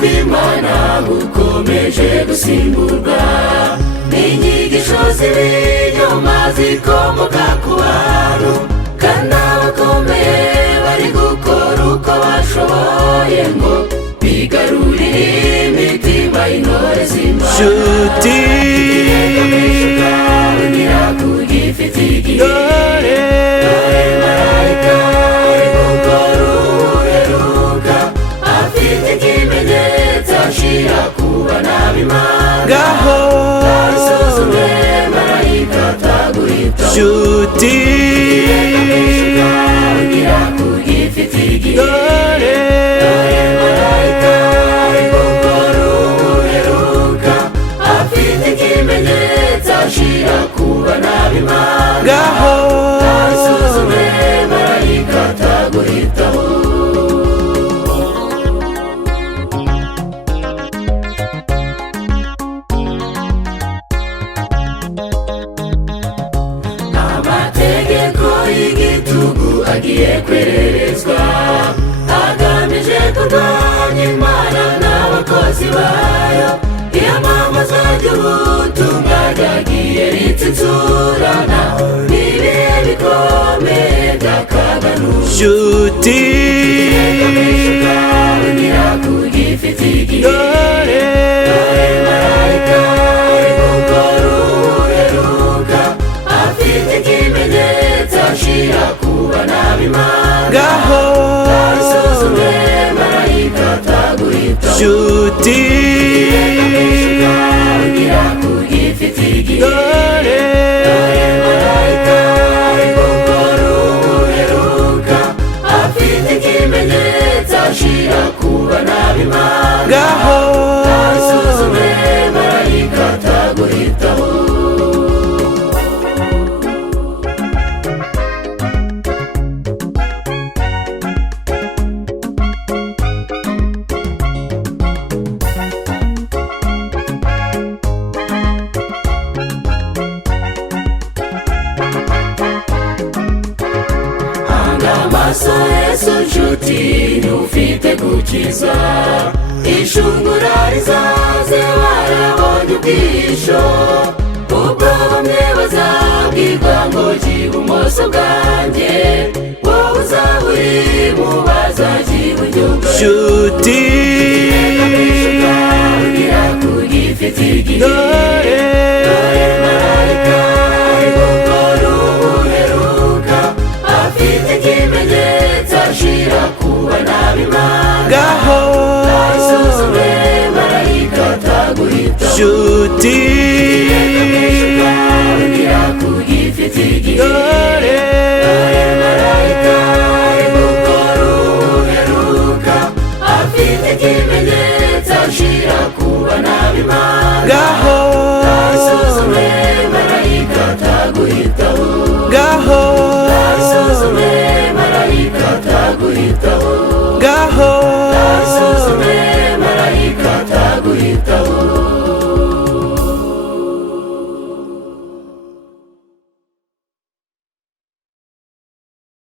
kw'Imana gukomeje gusimburwa n'inyigisho z'ibinyoma zikomoka ku bantu, kandi abakomeye bari gukora uko bashoboye ngo bigarurire imitima y'intore z'Imana. Nshuti ugira kugifite igihe, dore marayika uri gukora ubuheruka, afite ikimenyetso ashira kuba n'ab'Imana. ngaho isuzume marayika ataguhita. nshuti ugira kugifite igihe, dore marayika uri gukora ubuheruka, afite ikimenyetso ashira kuba n'ab'Imana. ngaho isuzume marayika ataguhitaho. Amategeko y'igitugu agiye kwererezwa, agamije kurwanya Imana n'abakozi bayo. iyamamaza ry'ubutumwa ryagiye rititsurana n'ibihe bikomeye by'akaga n'ubu. nshuti ugira kugifite igihe, dore marayika uri gukora ubuheruka, afite ikimenyetso ashira kuba n'ab'Imana. ngaho isuzume marayika ataguhita. nshuti ugira kugifite igihe, dore marayika uri gukora ubuheruka, afite ikimenyetso ashira kuba n'ab'Imana. ngaho isuzume marayika ataguhitaho. amaso Yesu nshuti ntufite gukiza, ishungura rizaze warabonye ubwisho, ubwo bamwe bazabwirwa ngo jya ibumoso bwanjye, wowe uzaba uri mu bazajya iburyo bwanjye. nshuti ugira kugifite igihe,